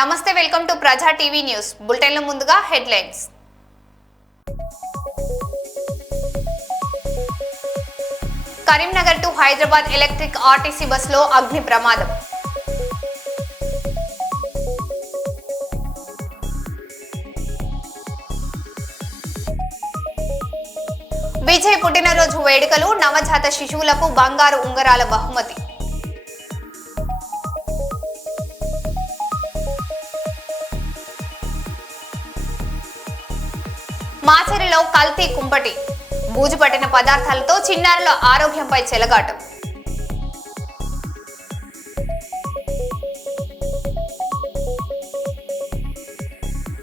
నమస్తే, welcome to ప్రజా TV news bulletin లో ముందుగా headlines. Karimnagar to Hyderabad electric RTC బస్సులో అగ్ని ప్రమాదం. విజయ్ పుట్టినరోజు వేడుకలు, నవజాత శిశువులకు బంగారు ఉంగరాల బహుమతి. మాచరిలో కల్తీ కుంపటి, బూజు పట్టిన పదార్థాలతో చిన్నారుల ఆరోగ్యంపై చెలగాటం.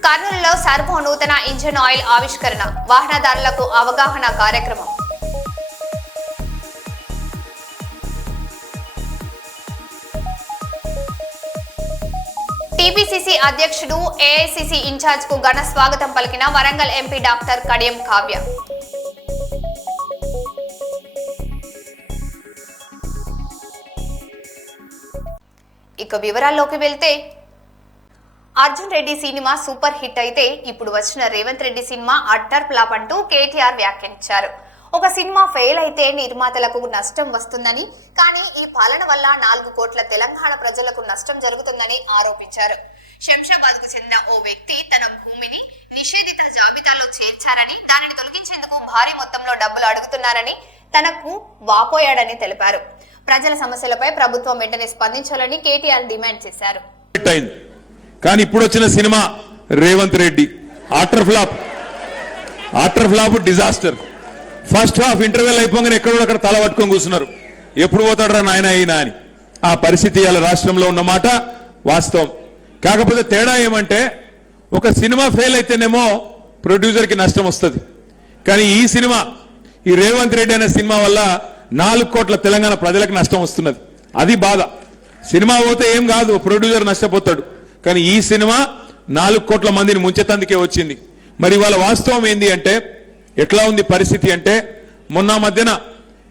కర్నూలులో సర్వో నూతన ఇంజిన్ ఆయిల్ ఆవిష్కరణ, వాహనదారులకు అవగాహన కార్యక్రమం. టీపీసీసీ అధ్యక్షుడు, ఏఐసీసీ ఇన్ఛార్జ్ కు ఘన స్వాగతం పలికిన వరంగల్ ఎంపీ డాక్టర్ కడియం కావ్య. ఇక వివరాల్లోకి వెళ్తే, Arjun Reddy cinema super hit అయితే ఇప్పుడు వచ్చిన Revanth Reddy cinema utter flop అంటూ కేటీఆర్ వ్యాఖ్యానించారు. ఒక సినిమా ఫెయిల్ అయితే నిర్మాతలకు నష్టం వస్తుందని, కానీ ఈ పాలన వల్ల 4 కోట్ల తెలంగాణ ప్రజలకు నష్టం జరుగుతుందని ఆరోపించారు. శంషాబాద్ కు చెందిన ఓ వ్యక్తి తన భూమిని నిషేధిత జాబితాలో చేర్చారని, దానిని తొలగించేందుకు భారీ మొత్తంలో డబ్బులు అడుగుతున్నారని తనకు వాపోయాడని తెలిపారు. ప్రజల సమస్యలపై ప్రభుత్వం వెంటనే స్పందించాలని కేటీఆర్ డిమాండ్ చేశారు. కానీ ఇప్పుడు వచ్చిన cinema Revanth Reddy utter flop disaster. First half interval అయిపోగానే ఎక్కడో అక్కడ తల పట్టుకొని కూర్చున్నారు. ఎప్పుడు పోతాడరా నాయన అయినా అని. ఆ పరిస్థితి ఇలా రాష్ట్రంలో ఉన్నమాట వాస్తవం. కాకపోతే తేడా ఏమంటే, ఒక సినిమా ఫెయిల్ అయితేనేమో ప్రొడ్యూసర్కి నష్టం వస్తుంది. కానీ ఈ సినిమా, ఈ రేవంత్ రెడ్డి అనే సినిమా వల్ల 4 కోట్ల తెలంగాణ ప్రజలకు నష్టం వస్తున్నది. అది బాధ. సినిమా పోతే ఏం కాదు, ప్రొడ్యూసర్ నష్టపోతాడు. కానీ ఈ సినిమా 4 కోట్ల మందిని ముంచెతందుకే వచ్చింది. మరి వాళ్ళ వాస్తవం ఏంది అంటే, ఎట్లా ఉంది పరిస్థితి అంటే, మొన్న మధ్యన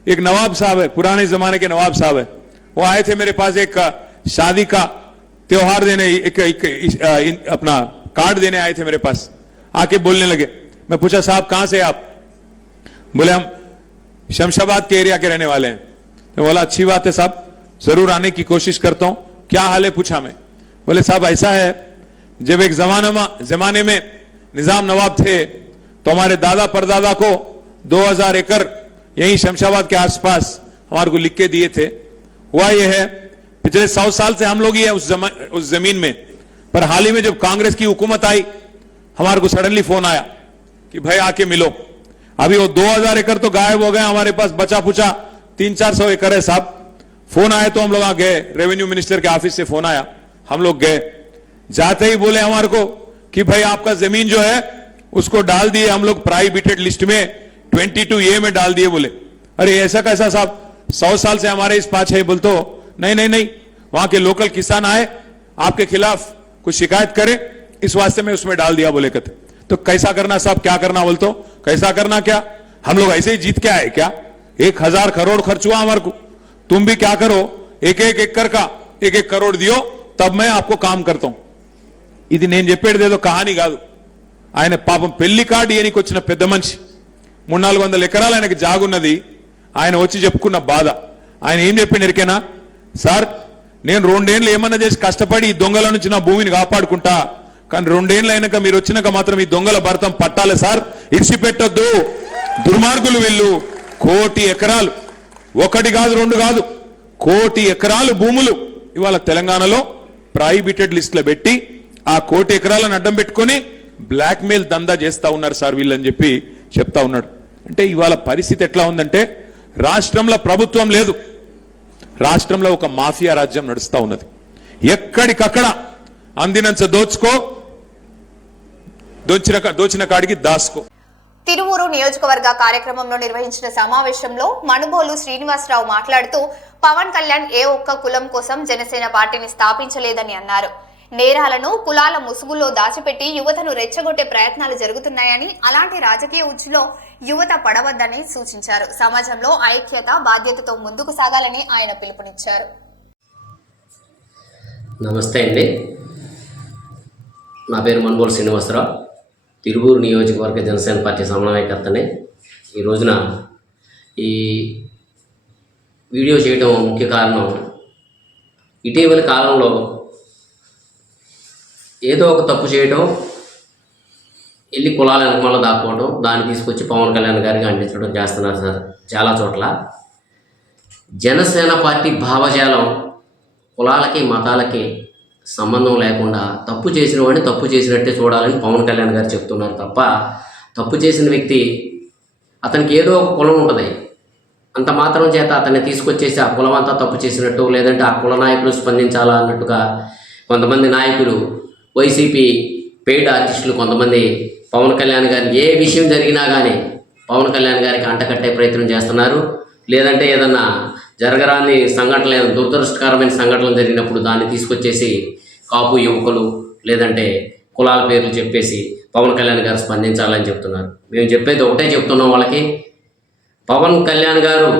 एक नवाब साहब है, पुराने जमाने के नवाब साहब है, वो आए थे मेरे पास एक शादी का त्योहार देने, अपना कार्ड देने आए थे मेरे पास. आके बोलने लगे. मैं पूछा साहब कहां से आप? बोले हम शमशाबाद के एरिया के रहने वाले हैं. तो बोला अच्छी बात है साहब, जरूर आने की कोशिश करता हूं. क्या हाल है पूछा मैं. बोले साहब ऐसा है, जब एक जमाने में निजाम नवाब थे तो हमारे दादा परदादा को 2000 एकड़ यही शमशाबाद के आसपास हमारे को लिख के दिए थे. हुआ यह है, पिछले 100 साल से हम लोग ही है उस जमीन में. पर हाल ही में जब कांग्रेस की हुकूमत आई, हमारे को सडनली फोन आया कि भाई आके मिलो. अभी वो 2000 एकड़ तो गायब हो गए. हमारे पास बचा पुचा 300-400 एकड़ है साहब. फोन आए तो हम लोग गए. रेवेन्यू मिनिस्टर के ऑफिस से फोन आया, हम लोग गए. जाते ही बोले हमारे को कि भाई आपका जमीन जो है उसको डाल दिए हम लोग प्राइवेटेड लिस्ट में, 22A में डाल दिए. बोले अरे ऐसा कैसा साहब, 100 साल से हमारे इस पास है. बोलते नहीं, वहां के लोकल किसान आए, आपके खिलाफ कुछ शिकायत करे, इस वास्ते में उसमें डाल दिया. बोले कहते तो कैसा करना साहब, क्या करना? बोलते कैसा करना क्या, हम लोग ऐसे ही जीत के आए क्या? 1000 करोड़ खर्च हुआ हमारे को. तुम भी क्या करो, एक एकड़ का 1 करोड़ दियो, तब मैं आपको काम करता हूं. ఇది నేను చెప్పేదేదో కహాని కాదు. ఆయన పాపం పెళ్లి కార్డు ఏనికి వచ్చిన పెద్ద మనిషి. 300-400 ఎకరాలు ఆయనకి జాగున్నది. ఆయన వచ్చి చెప్పుకున్న బాధ. ఆయన ఏం చెప్పిండు ఎరికేనా? సార్ నేను 2 ఏళ్ళు ఏమన్నా చేసి కష్టపడి ఈ దొంగల నుంచి నా భూమిని కాపాడుకుంటా, కానీ 2 ఏళ్ళు అయినాక మీరు వచ్చినాక మాత్రం ఈ దొంగల భర్తం పట్టాలి సార్, ఇడిచిపెట్టొద్దు. దుర్మార్గులు వీళ్ళు. 1 కోటి ఎకరాలు, 1 కాదు 2 కాదు, 1 కోటి ఎకరాలు భూములు ఇవాళ తెలంగాణలో ప్రైవేటెడ్ లిస్ట్ లో పెట్టి, ఆ 1 కోటి ఎకరాలను అడ్డం పెట్టుకుని బ్లాక్ మెయిల్ దందా చేస్తా ఉన్నారు సార్ వీళ్ళని చెప్పి చెప్తా ఉన్నాడు. అంటే ఇవాళ పరిస్థితి ఎట్లా ఉందంటే, రాష్ట్రంలో ప్రభుత్వం లేదు, రాష్ట్రంలో ఒక మాఫియా రాజ్యం నడుస్తా ఉన్నది. ఎక్కడికక్కడ అందినంత దోచుకో, దోచిన కాడికి దాసుకో. తిరువూరు నియోజకవర్గ కార్యక్రమంలో నిర్వహించిన సమావేశంలో మనుబోలు శ్రీనివాసరావు మాట్లాడుతూ, పవన్ కళ్యాణ్ ఏ ఒక్క కులం కోసం జనసేన పార్టీని స్థాపించలేదని అన్నారు. నేరాలను కులాల ముసుగులో దాచిపెట్టి యువతను రెచ్చగొట్టే ప్రయత్నాలు జరుగుతున్నాయని, అలాంటి రాజకీయ ఉచ్చులో యువత పడవద్దని సూచించారు. సమాజంలో ఐక్యత, బాధ్యతతో ముందుకు సాగాలని ఆయన పిలుపునిచ్చారు. నమస్తే అండి. నా పేరు మనుబోలు శ్రీనివాసరావు, తిరువూరు నియోజకవర్గ జనసేన పార్టీ సమన్వయకర్తని. ఈ రోజున ఈ వీడియో చేయడం ముఖ్య కారణం, ఇటీవలి కాలంలో ఏదో ఒక తప్పు చేయడం, వెళ్ళి కులాల వెనకమాల దాక్కోవడం, దాన్ని తీసుకొచ్చి పవన్ కళ్యాణ్ గారికి అంటించడం చేస్తున్నారు సార్. చాలా చోట్ల జనసేన పార్టీ భావజాలం కులాలకి మతాలకి సంబంధం లేకుండా తప్పు చేసిన వాడిని తప్పు చేసినట్టే చూడాలని పవన్ కళ్యాణ్ గారు చెప్తున్నారు తప్ప, తప్పు చేసిన వ్యక్తి అతనికి ఏదో ఒక కులం ఉంటుంది, అంత మాత్రం చేత అతన్ని తీసుకొచ్చేసి ఆ కులం అంతా తప్పు చేసినట్టు, లేదంటే ఆ కుల నాయకులు స్పందించాలా అన్నట్టుగా కొంతమంది నాయకులు, వైసీపీ పెయిడ్ ఆర్టిస్టులు కొంతమంది పవన్ కళ్యాణ్ గారిని ఏ విషయం జరిగినా కానీ పవన్ కళ్యాణ్ గారికి అంటకట్టే ప్రయత్నం చేస్తున్నారు. లేదంటే ఏదన్నా జరగరాని సంఘటనలు, దురదృష్టకరమైన సంఘటనలు జరిగినప్పుడు దాన్ని తీసుకొచ్చేసి కాపు యువకులు లేదంటే కులాల పేర్లు చెప్పేసి పవన్ కళ్యాణ్ గారు స్పందించాలని చెప్తున్నారు. మేము చెప్పేది ఒకటే చెప్తున్నాం వాళ్ళకి, పవన్ కళ్యాణ్ గారు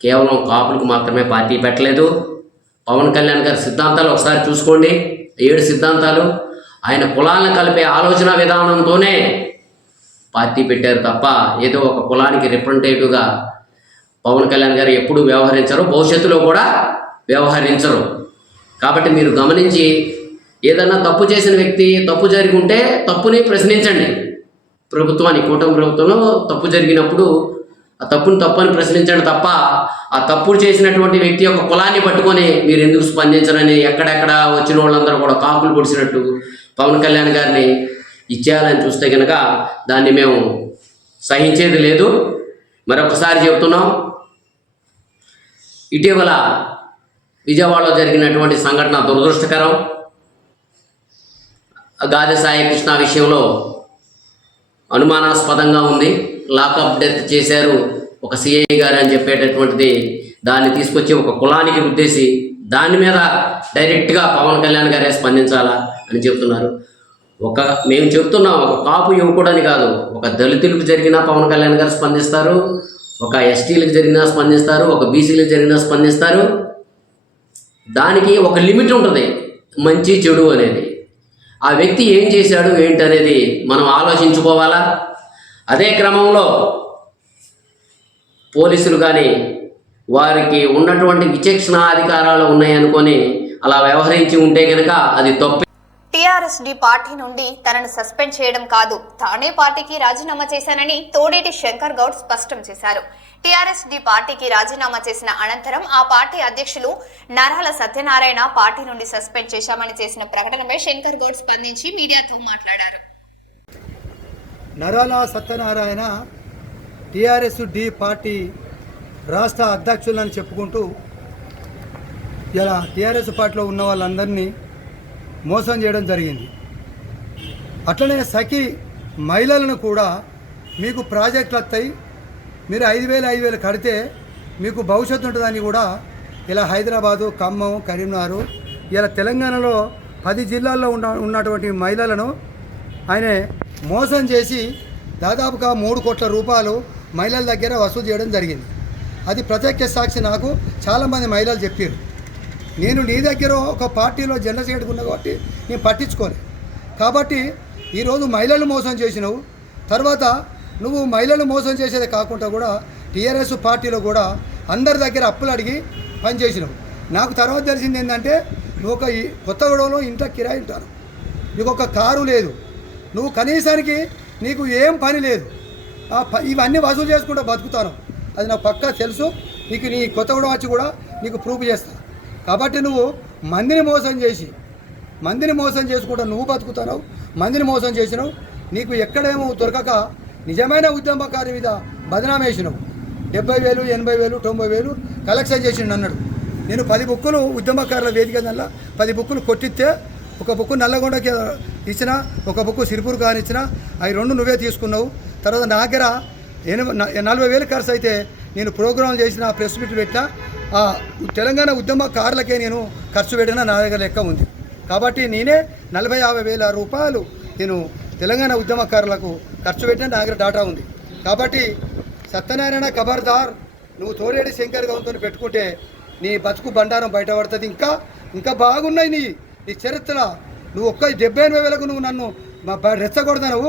కేవలం కాపులకు మాత్రమే పార్టీ పెట్టలేదు. పవన్ కళ్యాణ్ గారి సిద్ధాంతాలు ఒకసారి చూసుకోండి, 7 సిద్ధాంతాలు. ఆయన కులాలను కలిపే ఆలోచన విధానంతోనే పార్టీ పెట్టారు తప్ప ఏదో ఒక కులానికి రిప్రజెంటేటివ్గా పవన్ కళ్యాణ్ గారు ఎప్పుడూ వ్యవహరించరు, భవిష్యత్తులో కూడా వ్యవహరించరు. కాబట్టి మీరు గమనించి, ఏదన్నా తప్పు చేసిన వ్యక్తి, తప్పు జరిగి ఉంటే తప్పుని ప్రశ్నించండి. ప్రభుత్వాన్ని, కూటమి ప్రభుత్వంలో తప్పు జరిగినప్పుడు ఆ తప్పుని తప్పని ప్రశ్నించండి తప్ప ఆ తప్పుడు చేసినటువంటి వ్యక్తి యొక్క కులాన్ని పట్టుకొని మీరు ఎందుకు స్పందించరని ఎక్కడెక్కడ వచ్చిన వాళ్ళందరూ కూడా కాకులు పొడిచినట్టు పవన్ కళ్యాణ్ గారిని ఇచ్చేయాలని చూస్తే కనుక దాన్ని మేము సహించేది లేదు. మరొకసారి చెప్తున్నాం, ఇటీవల విజయవాడలో జరిగినటువంటి సంఘటన దురదృష్టకరం. గాదె సాయి కృష్ణ విషయంలో అనుమానాస్పదంగా ఉంది. లాకప్ డెత్ చేశారు ఒక సిఐ గారు అని చెప్పేటటువంటిది దాన్ని తీసుకొచ్చి ఒక కులానికి ఉద్దేశి దాని మీద డైరెక్ట్గా పవన్ కళ్యాణ్ గారే స్పందించాలా అని చెప్తున్నారు. మేము చెప్తున్నాం, ఒక కాపు యువకుడని కాదు, ఒక దళితులకు జరిగినా పవన్ కళ్యాణ్ గారు స్పందిస్తారు, ఒక ఎస్టీలకు జరిగినా స్పందిస్తారు, ఒక బీసీలకు జరిగినా స్పందిస్తారు. దానికి ఒక లిమిట్ ఉంటుంది, మంచి చెడు అనేది. ఆ వ్యక్తి ఏం చేశాడు ఏంటి అనేది మనం ఆలోచించుకోవాలా. అదే క్రమంలో పోలీసులు కానీ వారికి ఉన్నటువంటి విచక్షణాధికారాలు ఉన్నాయనుకొని అలా వ్యవహరించి ఉంటే కనుక అది తప్పు. టీఆర్ఎస్డీ పార్టీ నుండి తనను సస్పెండ్ చేయడం కాదు, తానే పార్టీకి రాజీనామా చేశానని తోడేటి శంకర్ గౌడ్ స్పష్టం చేశారు. టీఆర్ఎస్డీ పార్టీకి రాజీనామా చేసిన అనంతరం ఆ పార్టీ అధ్యక్షులు నరాల సత్యనారాయణ పార్టీ నుండి సస్పెండ్ చేశామని చేసిన ప్రకటనపై శంకర్ గౌడ్ స్పందించి మీడియాతో మాట్లాడారు. నరాల సత్యనారాయణ టీఆర్ఎస్డీ పార్టీ రాష్ట్ర అధ్యక్షులని చెప్పుకుంటూ ఇలా టీఆర్ఎస్ పార్టీలో ఉన్న వాళ్ళందరినీ మోసం చేయడం జరిగింది. అట్లనే సఖి మహిళలను కూడా మీకు ప్రాజెక్టులు వస్తాయి, మీరు 5,000 కడితే మీకు భవిష్యత్తు ఉంటుందని కూడా ఇలా హైదరాబాదు, ఖమ్మం, కరీంనగర్, ఇలా తెలంగాణలో 10 జిల్లాల్లో ఉన్నటువంటి మహిళలను ఆయన మోసం చేసి దాదాపుగా 3 కోట్ల రూపాయలు మహిళల దగ్గర వసూలు చేయడం జరిగింది. అది ప్రత్యక్ష సాక్షి నాకు చాలామంది మహిళలు చెప్పారు. నేను నీ దగ్గర ఒక పార్టీలో జనరల్ సెక్రటరీ ఉన్నా కాబట్టి నేను పట్టించుకోలేదు. కాబట్టి ఈరోజు మహిళలు మోసం చేసినావు, తర్వాత నువ్వు మహిళలు మోసం చేసేది కాకుండా కూడా టీఆర్ఎస్ పార్టీలో కూడా అందరి దగ్గర అప్పులు అడిగి పనిచేసినావు. నాకు తర్వాత తెలిసింది ఏంటంటే, నువ్వు ఒక కొత్తగూడెంలో ఇంట్లో కిరాయి ఉంటాను, నీకు ఒక కారు లేదు, నువ్వు కనీసానికి నీకు ఏం పని లేదు, ఇవన్నీ వసూలు చేసుకుంటూ బతుకుతాను. అది నాకు పక్కా తెలుసు. నీకు నీ కొత్తగూడెం వచ్చి కూడా నీకు ప్రూఫ్ చేస్తా. కాబట్టి నువ్వు మందిని మోసం చేసుకుంటూ నువ్వు బతుకుతున్నావు, మందిని మోసం చేసినావు. నీకు ఎక్కడేమో దొరకక నిజమైన ఉద్యమకారి మీద బదనాం వేసినావు. 70,000, 80,000, 90,000 కలెక్షన్ చేసిండు అన్నాడు. నేను 10 బుక్కులు ఉద్యమకారుల వేదిక వల్ల 10 బుక్కులు కొట్టిస్తే, ఒక బుక్కు నల్లగొండకి ఇచ్చిన, ఒక బుక్కు సిరిపూర్ కానిచ్చిన, అవి 2 నువ్వే తీసుకున్నావు. తర్వాత నా దగ్గర 40,000 ఖర్చు అయితే నేను ప్రోగ్రాంలు చేసిన, ప్రెస్ మీట్లు పెట్టినా, ఆ తెలంగాణ ఉద్యమకారులకే నేను ఖర్చు పెట్టినా నా దగ్గర లెక్క ఉంది. కాబట్టి నేనే 40,000-50,000 రూపాయలు నేను తెలంగాణ ఉద్యమకారులకు ఖర్చు పెట్టిన నా దగ్గర డాటా ఉంది. కాబట్టి సత్యనారాయణ ఖబర్దార్, నువ్వు తోడేటి శంకర్ గౌడ్తో పెట్టుకుంటే నీ బతుకు బండారం బయటపడుతుంది. ఇంకా బాగున్నాయి నీ చరిత్ర. నువ్వు ఒక్క 78,000కు నువ్వు నన్ను రెచ్చగొడతావు.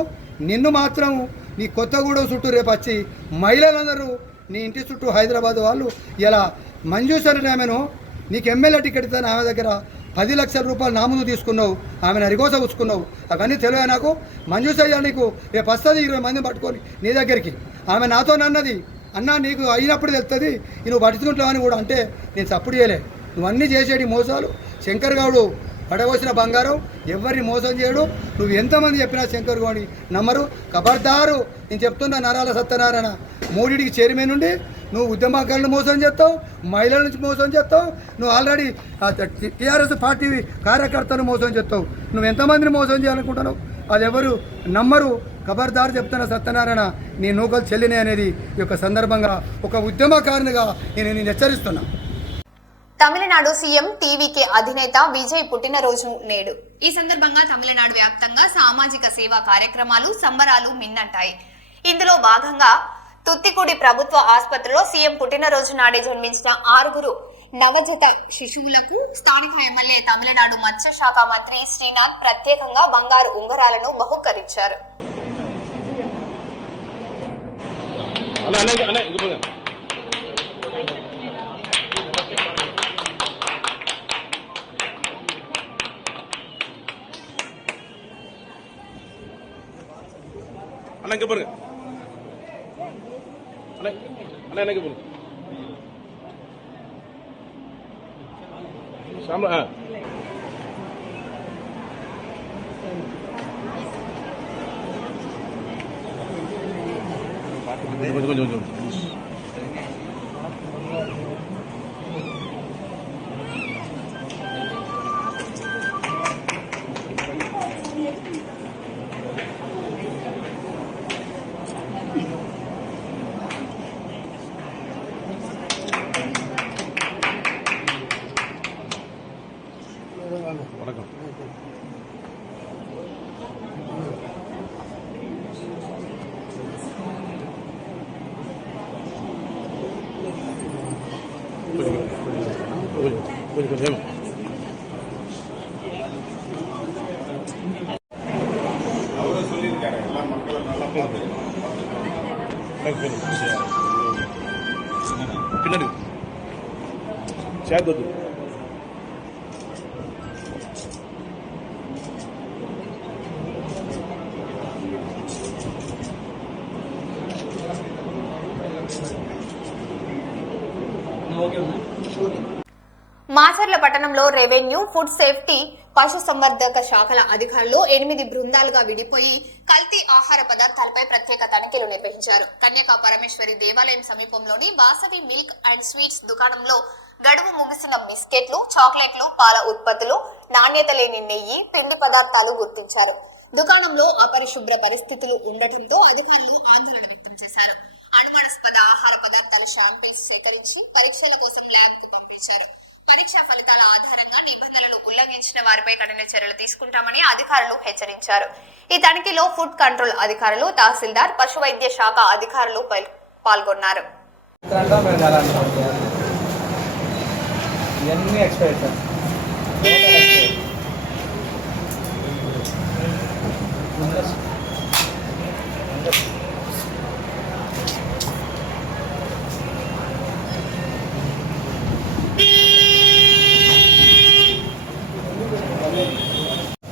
నిన్ను మాత్రం నీ కొత్తగూడెం చుట్టూ రేపు వచ్చి మహిళలందరూ నీ ఇంటి చుట్టూ హైదరాబాద్ వాళ్ళు ఇలా మంజూసరి ఆమెను నీకు ఎమ్మెల్యే టికెట్ ఇస్తాను ఆమె దగ్గర 10 లక్షల రూపాయలు నా ముందు తీసుకున్నావు, ఆమెను అరిగోస పుచ్చుకున్నావు. అవన్నీ తెలివే నాకు. మంజూసయ్య నీకు రేపు వస్తుంది 20 మందిని పట్టుకొని నీ దగ్గరికి. ఆమె నాతో అన్నది, అన్నా నీకు అయినప్పుడు తెలుస్తుంది నువ్వు పట్టుకుంటావని కూడా. అంటే నేను సప్పుడు చేయలే. నువ్వు అన్నీ చేసేటి మోసాలు. శంకర్ గౌడు పడవలసిన బంగారం, ఎవరిని మోసం చేయడు. నువ్వు ఎంతమంది చెప్పినా శంకర్ గౌడి నమ్మరు. ఖబర్దారు, నేను చెప్తున్నా. నరాల సత్యనారాయణ 3టికి చైర్మన్ నుండి నువ్వు ఉద్యమకారులను మోసం చేస్తావు, మహిళల నుంచి మోసం చేస్తావు. నువ్వు ఆల్రెడీ టీఆర్ఎస్ పార్టీ కార్యకర్తలను మోసం చేస్తావు. నువ్వు ఎంతమందిని మోసం చేయాలనుకుంటున్నావు? అది ఎవరు నమ్మరు. ఖబర్దారు చెప్తున్న సత్యనారాయణ, నీ నూకలు చెల్లినే అనేది ఈ యొక్క సందర్భంగా ఒక ఉద్యమకారునిగా నేను హెచ్చరిస్తున్నా. తమిళనాడు సీఎం టీవీకే అధినేత విజయ్ పుట్టినరోజు నేడు. ఈ సందర్భంగా తమిళనాడు వ్యాప్తంగా సామాజిక సేవా కార్యక్రమాలు సంబరాలు మిన్నంటాయి. ఇందులో భాగంగా తుత్తికుడి ప్రభుత్వ ఆసుపత్రిలో సీఎం పుట్టినరోజు నాడే జన్మించిన 6 నవజాత శిశువులకు స్థానిక ఎమ్మెల్యే తమిళనాడు మత్స్య శాఖ మంత్రి శ్రీనాథ్ ప్రత్యేకంగా బంగారు ఉంగరాలను బహుకరించారు. அண்ணா பாருங்க அண்ணா அண்ணா எனக்கு பாருங்க சாம கொஞ்சம் வணக்கம். கொஞ்சம் அவரை சொல்லியிருக்காரு எல்லா மக்களும் நல்லா பின்னாடி சேர்த்து మాచర్ల పట్టణంలో రెవెన్యూ, ఫుడ్ సేఫ్టీ, పశు సంవర్ధక శాఖల అధికారులు 8 బృందాలుగా విడిపోయి కల్తీ ఆహార పదార్థాలపై ప్రత్యేక తనిఖీలు నిర్వహించారు. కన్యకా పరమేశ్వరి దేవాలయం సమీపంలోని వాసవి మిల్క్ అండ్ స్వీట్స్ దుకాణంలో గడువు ముగిసిన బిస్కెట్లు, చాక్లెట్లు, పాల ఉత్పత్తులు, నాణ్యత లేని నెయ్యి, పిండి పదార్థాలు గుర్తించారు. దుకాణంలో అపరిశుభ్ర పరిస్థితులు ఉండటంతో అధికారులు ఆందోళన వ్యక్తం చేశారు. అనుమానాస్పద ఆహార పదార్థాల శాంపిల్స్ సేకరించి పరీక్షల కోసం ల్యాబ్ కు పంపించారు. పరీక్షా ఫలితాల ఆధారంగా నిబంధనలు ఉల్లంఘించిన వారిపై కఠిన చర్యలు తీసుకుంటామని అధికారులు హెచ్చరించారు. ఈ తనిఖీలో ఫుడ్ కంట్రోల్ అధికారులు, తహసీల్దార్, పశువైద్య శాఖ అధికారులు పాల్గొన్నారు.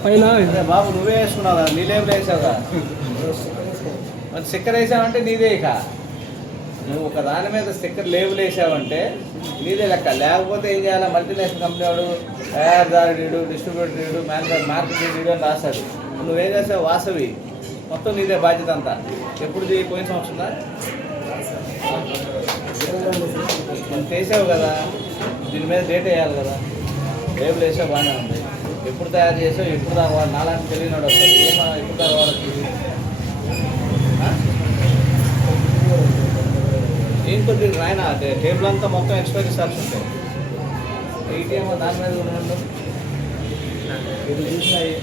పైన బాబు నువ్వే వేసుకున్నావు, నీ లేబుల్ వేసావుగా. మరి స్టిక్కర్ వేసావంటే నీదే. ఇక నువ్వు ఒక దాని మీద స్టిక్కర్ లేబుల్ వేసావంటే నీదే లెక్క. లేకపోతే ఏం చేయాలా? మల్టీనేషనల్ కంపెనీ వాడు తయారుదారుడు, డిస్ట్రిబ్యూటర్, మార్కెట్ అని రాశాడు. నువ్వేం చేసావు? వాసవి మొత్తం నీదే బాధ్యత అంతా. ఎప్పుడు పోయిన సంవత్సరం మనం చేసావు కదా, దీని మీద డేట్ వేయాలి కదా. లేబుల్ వేసావు, బాగానే ఉంది. ఎప్పుడు తయారు చేసావు, ఎప్పుడు రావాలి? నాలాంటి తెలియనాడు వస్తుంది. ఎప్పుడు రావాలి? దీంతో దీనికి రాయన టేబుల్ అంతా మొత్తం ఎక్స్పైరీ స్టాక్స్ ఉంటాయి. ఏటీఎం దాని మీద ఉండండి. ఇది చూసినాయి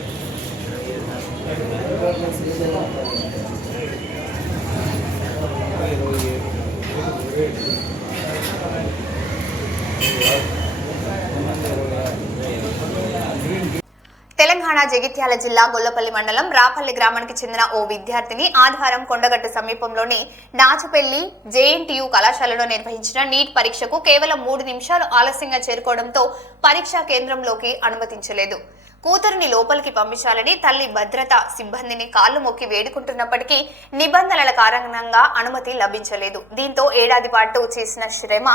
తెలంగాణ జగిత్యాల జిల్లా గొల్లపల్లి మండలం రాపల్లి గ్రామానికి చెందిన ఓ విద్యార్థిని ఆదివారం కొండగట్టు సమీపంలోని నాచుపెల్లి జేఎన్టీయూ కళాశాలలో నిర్వహించిన నీట్ పరీక్షకు కేవలం 3 నిమిషాలు ఆలస్యంగా చేరుకోవడంతో పరీక్షా కేంద్రంలోకి అనుమతించలేదు. కూతురిని లోపలికి పంపించాలని తల్లి భద్రతా సిబ్బందిని కాళ్లు మొక్కి వేడుకుంటున్నప్పటికీ నిబంధనల కారణంగా అనుమతి లభించలేదు. దీంతో ఏడాది పాటు చేసిన శ్రమ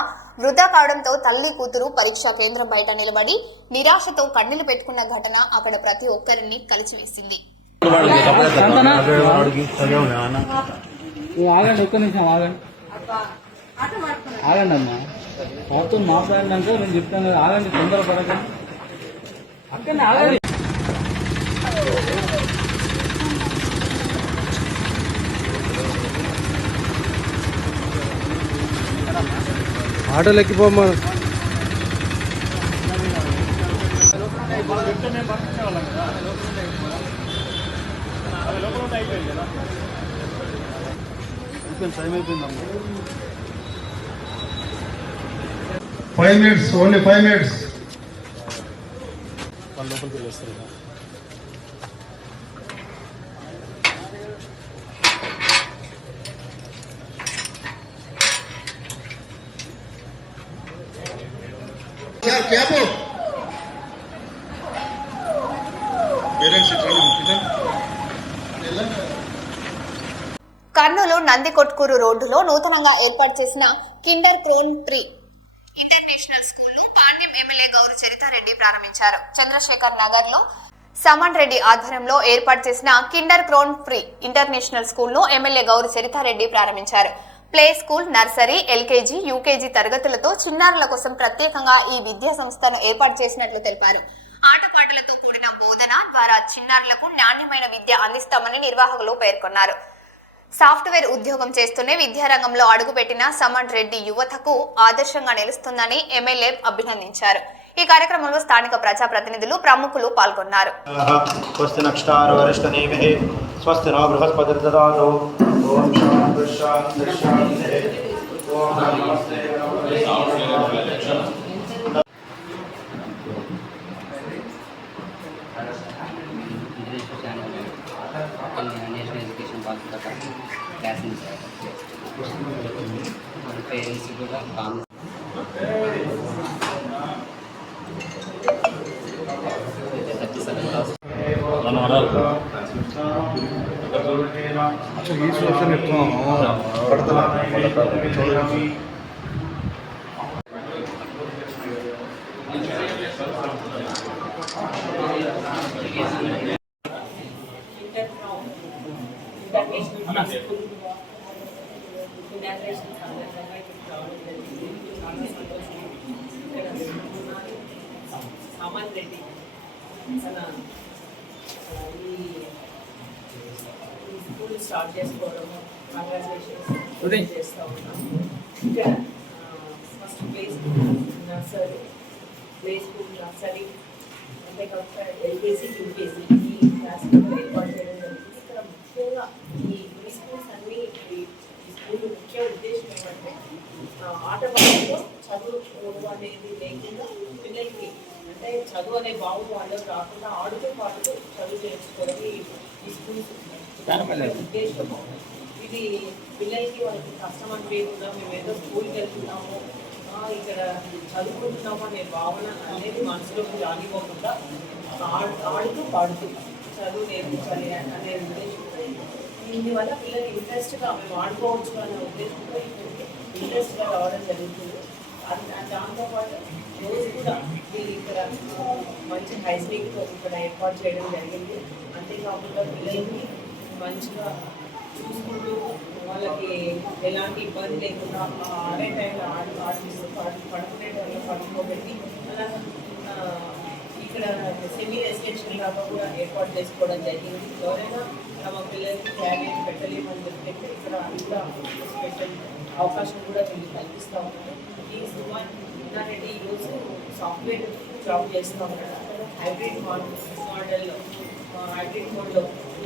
వృధా కావడంతో తల్లి కూతురు పరీక్షా కేంద్రం బయట నిలబడి నిరాశతో కన్నీళ్లు పెట్టుకున్న ఘటన అక్కడ ప్రతి ఒక్కరిని కలిచివేసింది. ఆగండి, ఒక్క నిమిషం ఆగండి అమ్మా. బాబుతో మాట్లాడినాక నేను చెప్తాను కదా, ఆగండి, తొందరపడకండి. అక్కడనే ఆగండి. ఆటోలు ఎక్కిపోమ్మా. టైం అయిపోయిందమ్మా. 5 minutes, only 5 minutes. లోపలికి వెళ్ళేస్తారు. కర్నూలు నందికొట్కూరు రోడ్డులో నూతనంగా ఏర్పాటు చేసిన kinder crone pre international school ను పాండ్యం ఎమ్మెల్యే గౌరు చరితారెడ్డి ప్రారంభించారు. చంద్రశేఖర్ నగర్ లో సమన్ రెడ్డి ఆధ్వర్యంలో ఏర్పాటు చేసిన kinder crone pre international school ను ఎమ్మెల్యే గౌరు చరితారెడ్డి ప్రారంభించారు. Play school, nursery, LKG, UKG తరగతులతో చిన్నారుల కోసం ప్రత్యేకంగా ఈ విద్యా సంస్థను ఏర్పాటు చేసినట్లు తెలిపారు. ఆటపాటలతో కూడిన బోధన ద్వారా చిన్నారులకు నాణ్యమైన విద్య అందిస్తామని నిర్వాహకులు పేర్కొన్నారు. సాఫ్ట్వేర్ ఉద్యోగం చేస్తూనే విద్యారంగంలో అడుగుపెట్టిన సమన్ రెడ్డి యువతకు ఆదర్శంగా నిలుస్తుందని ఎమ్మెల్యే అభినందించారు. ఈ కార్యక్రమంలో స్థానిక ప్రజాప్రతినిధులు, ప్రముఖులు పాల్గొన్నారు. నేషనల్ ఎడ్యుకేషన్ పాలసీ ప్రకారం క్లాస్ మన పేరెంట్స్ కూడా సమన్ రెడ్డి ఈ స్కూల్ స్టార్ట్ చేసుకోవడము కంగ్రాచులేషన్స్ చేస్తూ ఉన్నాము. ఇక్కడ first play school, nursery, play school, nursery, అంతేకాకుండా ఎల్కేజీ, యూకేజీ ఈ క్లాసులు ఏర్పాటు చేయడం జరిగింది. ఇక్కడ ముఖ్యంగా ఈ స్కూల్స్ అన్నీ ఈ స్కూల్ ముఖ్య ఉద్దేశం ఏంటంటే ఆటపాటలో చదువు అనేది లేకుండా పిల్లలకి అంటే చదువు అనే భావం వాళ్ళు కాకుండా ఆడుతూ పాడుతూ చదువు చేసుకోవడం ఈ స్కూల్స్ ఉద్దేశము. ఇది పిల్లలకి వాళ్ళకి కష్టం అనిపించకుండా మేము ఏదో స్కూల్కి వెళ్తున్నాము, ఇక్కడ చదువుకుంటున్నాము అనే భావన అనేది మనసులోకి రానివ్వకుండా ఆడుతూ పాడుతూ చదువు నేర్పించాలి అనే ఉద్దేశంతో ఇందువల్ల పిల్లలు ఇంట్రెస్ట్గా మేము ఆడుకోవచ్చు అనే ఉద్దేశంతో ఇంట్రెస్ట్గా రావడం జరుగుతుంది. దాంతోపాటు రోజు కూడా వీళ్ళు ఇక్కడ మంచి హైజీనిక్తో ఇక్కడ ఏర్పాటు చేయడం జరిగింది. అంతేకాకుండా పిల్లలకి మంచిగా చూసుకుంటూ వాళ్ళకి ఎలాంటి ఇబ్బంది లేకుండా ఆడే టైంలో ఆడిస్తూ పడుకునే టైంలో పడుకోబెట్టి అలా ఇక్కడ సెమీ రెసిడెన్షియల్ లాగా కూడా ఏర్పాటు చేసుకోవడం జరిగింది. ఎవరైనా తమ పిల్లలకి క్యారియర్ పెట్టలేమని చెప్తే ఇక్కడ కూడా స్పెషల్ అవకాశం కూడా వీళ్ళు కల్పిస్తూ ఉన్నారు. ఈ సుమాన్ రెడ్డి ఈరోజు సాఫ్ట్వేర్ జాబ్ చేస్తూ ఉన్నాడు. హైబ్రిడ్ మోడల్లో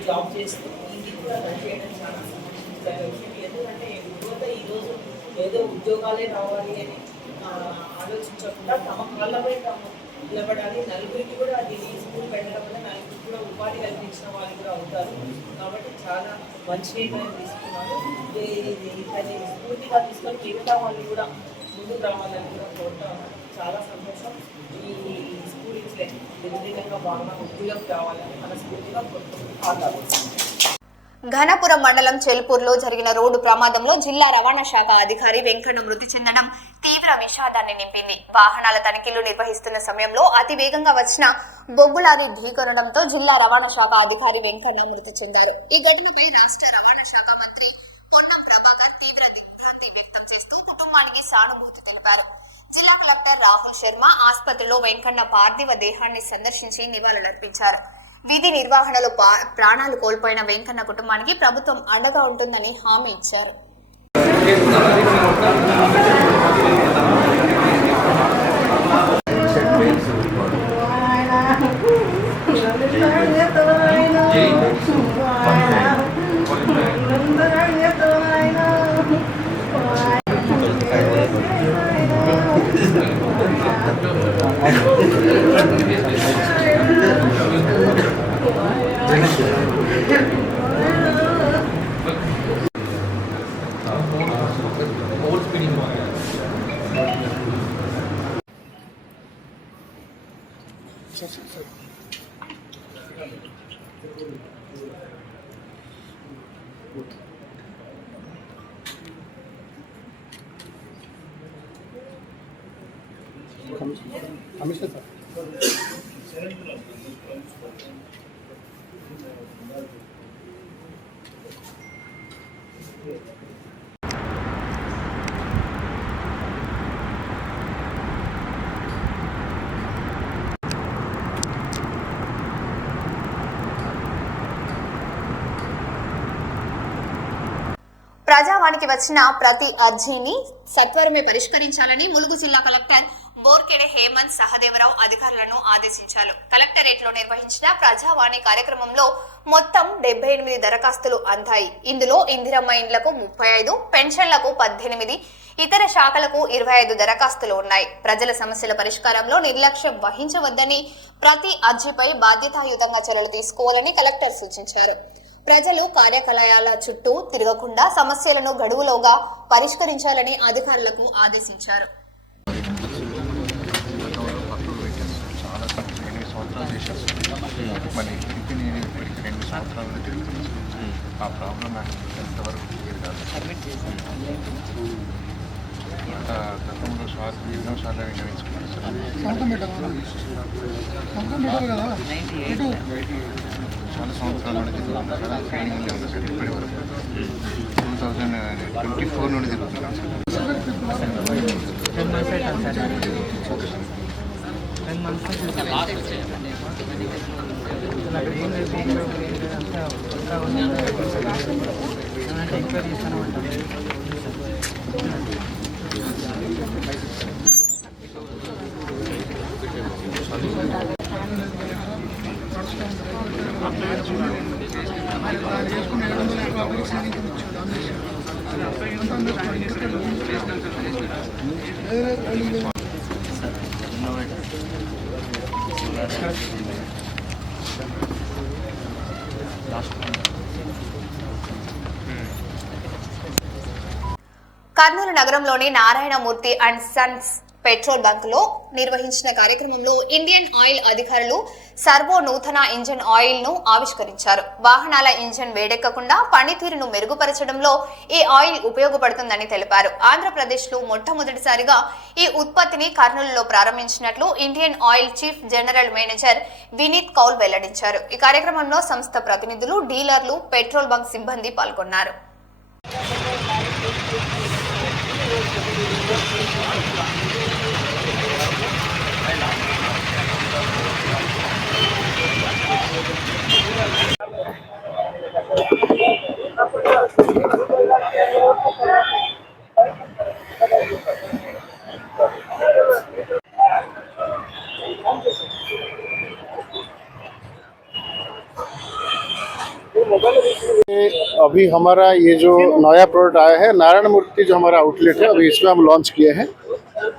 జాబ్ చేస్తూ ఇది కూడా రన్ చేయడం చాలా సంబంధించిన విషయం. ఎందుకంటే యువత ఈరోజు ఏదో ఉద్యోగాలే రావాలి అని ఆలోచించకుండా తమ కాళ్ళపై తాము నిలబడాలి. నలుగురికి కూడా అది స్కూల్ పెట్టడం వల్ల నలుగురికి కూడా కూడా ఉపాధి కల్పించిన వాళ్ళు కూడా అవుతారు. కాబట్టి చాలా మంచి నిర్ణయం తీసుకున్నారు. ఇది స్ఫూర్తిగా తీసుకొని మిగతా వాళ్ళు కూడా ముందుకు రావాలని కూడా కోరుతా ఉన్నారు. చాలా సంతోషం. ఈ స్కూల్ నిర్విధంగా బాగా ఉద్యోగం కావాలని మనస్ఫూర్తిగా కోరుకుంటున్నాను. ఘనపురం మండలం చెల్పూర్లో జరిగిన రోడ్డు ప్రమాదంలో జిల్లా రవాణా శాఖ అధికారి వెంకన్న మృతి చెందడం తీవ్ర విషాదాన్ని నింపింది. వాహనాల తనిఖీలు నిర్వహిస్తున్న సమయంలో అతి వేగంగా వచ్చిన బొగ్గులారీ ఢీకొనడంతో జిల్లా రవాణా శాఖ అధికారి వెంకన్న మృతి చెందారు. ఈ ఘటనపై రాష్ట్ర రవాణా శాఖ మంత్రి పొన్నం ప్రభాకర్ తీవ్ర దిగ్భ్రాంతి వ్యక్తం చేస్తూ కుటుంబానికి సానుభూతి తెలిపారు. జిల్లా కలెక్టర్ రాహుల్ శర్మ ఆసుపత్రిలో వెంకన్న పార్థివ దేహాన్ని సందర్శించి నివాళులర్పించారు. విధి నిర్వహణలో ప్రాణాలు కోల్పోయిన వెంకన్న కుటుంబానికి ప్రభుత్వం అండగా ఉంటుందని హామీ ఇచ్చారు. ప్రజావానికి వచ్చిన ప్రతి అర్జీని సత్వరమే పరిష్కరించాలని ములుగు జిల్లా కలెక్టర్ బోర్కెడే హేమంత్ సహదేవరావు అధికారులను ఆదేశించారు. కలెక్టరేట్ లో నిర్వహించిన ప్రజావాణి కార్యక్రమంలో మొత్తం 78 దరఖాస్తులు అందాయి. ఇందులో ఇందిరమ్మ ఇండ్లకు 35, పెన్షన్లకు 18, ఇతర శాఖలకు 25 దరఖాస్తులు ఉన్నాయి. ప్రజల సమస్యల పరిష్కారంలో నిర్లక్ష్యం వహించవద్దని, ప్రతి అర్జీపై బాధ్యతాయుతంగా చర్యలు తీసుకోవాలని కలెక్టర్ సూచించారు. ప్రజలు కార్యాలయాల చుట్టూ తిరగకుండా సమస్యలను గడువులోగా పరిష్కరించాలని అధికారులకు ఆదేశించారు. గతంలో ఎన్నోసార్లు చాలా సంవత్సరాల నుండి తిరుగుతున్నాం సార్. ట్రైనింగ్లో ఉంది సార్. ఇప్పటి వరకు 2024 నుండి తిరుగుతున్నాం కర్నూలు నగరంలోని Narayanamurthy and sons petrol bunk లో నిర్వహించిన కార్యక్రమంలో ఇండియన్ ఆయిల్ అధికారులు సర్వో నూతన ఇంజన్ ఆయిల్ ను ఆవిష్కరించారు. వాహనాల ఇంజన్ వేడెక్కకుండా పనితీరును మెరుగుపరచడంలో ఈ ఆయిల్ ఉపయోగపడుతుందని తెలిపారు. ఆంధ్రప్రదేశ్ లో మొట్టమొదటిసారిగా ఈ ఉత్పత్తిని కర్నూలులో ప్రారంభించినట్లు Indian Oil chief general manager Vineet Kaul వెల్లడించారు. ఈ కార్యక్రమంలో సంస్థ ప్రతినిధులు, డీలర్లు, పెట్రోల్ బంక్ సిబ్బంది పాల్గొన్నారు. अभी हमारा ये जो नया प्रोडक्ट आया है नारायण मूर्ति, जो हमारा आउटलेट है, अभी इसमें हम लॉन्च किए हैं।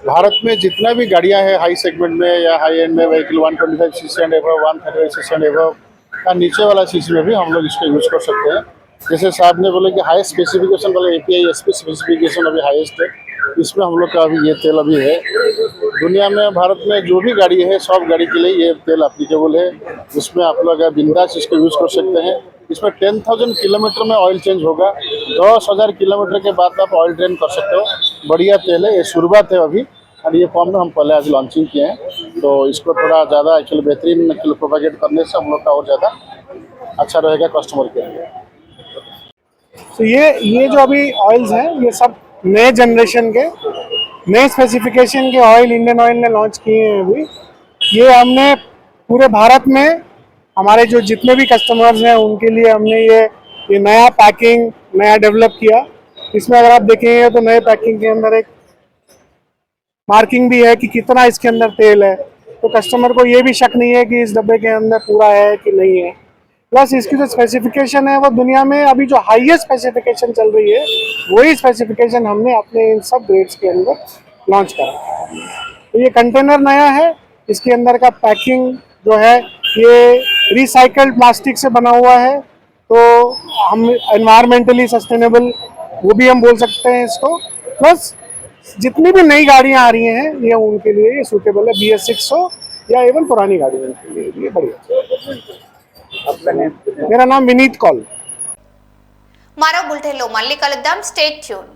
भारत में जितना भी गाड़ियां हैं हाई सेगमेंट में या हाई एंड में, vehicle 125 CC and above, 135 CC and above, का नीचे वाला शीशी में भी हम लोग इसको यूज कर सकते हैं। जैसे साहब ने बोले कि हाई स्पेसिफिकेशन वाला API SP स्पेसिफिकेशन अभी हाईएस्ट है, इसमें हम लोग का अभी ये तेल अभी है। दुनिया में भारत में जो भी गाड़ी है सब गाड़ी के लिए ये तेल एप्लीकेबल है। इसमें आप लोग बिंदास इसको यूज़ कर सकते हैं। इसमें 10,000 किलोमीटर में ऑयल चेंज होगा, 10,000 किलोमीटर के बाद आप ऑयल ड्रेन कर सकते हो। बढ़िया तेल है, ये शुरुआत है अभी, और ये फॉर्म में हम पहले आज लॉन्चिंग किए हैं। तो इसको थोड़ा ज़्यादा एक्चुअली बेहतरीन प्रोपागेट करने से हम लोग का और ज़्यादा अच्छा रहेगा कस्टमर के लिए। तो ये जो अभी ऑयल्स हैं ये सब नए जनरेशन के नए स्पेसिफिकेशन के ऑयल इंडियन ऑयल ने लॉन्च किए हैं अभी। ये हमने पूरे भारत में हमारे जो जितने भी कस्टमर्स हैं उनके लिए हमने ये नया पैकिंग नया डेवलप किया। इसमें अगर आप देखेंगे तो नए पैकिंग के अंदर एक मार्किंग भी है कि कितना इसके अंदर तेल है, तो कस्टमर को ये भी शक नहीं है कि इस डब्बे के अंदर पूरा है कि नहीं है। प्लस इसकी जो स्पेसिफिकेशन है वो दुनिया में अभी जो हाईएस्ट स्पेसिफिकेशन चल रही है वही स्पेसिफिकेशन हमने अपने इन सब ग्रेड्स के अंदर लॉन्च करा। तो ये कंटेनर नया है, इसके अंदर का पैकिंग जो है ये रिसाइकल्ड प्लास्टिक से बना हुआ है, तो हम एनवायरमेंटली सस्टेनेबल वो भी हम बोल सकते हैं इसको। प्लस जितनी भी नई गाड़ियां आ रही हैं ये उनके लिए ये सूटेबल है, BS6 हो या इवन पुरानी गाड़ियों के लिए ये बढ़िया। मेरा नाम विनीत कौल। మరో బులెటిన్లో మళ్ళీ కలుద్దాం. Stay tune.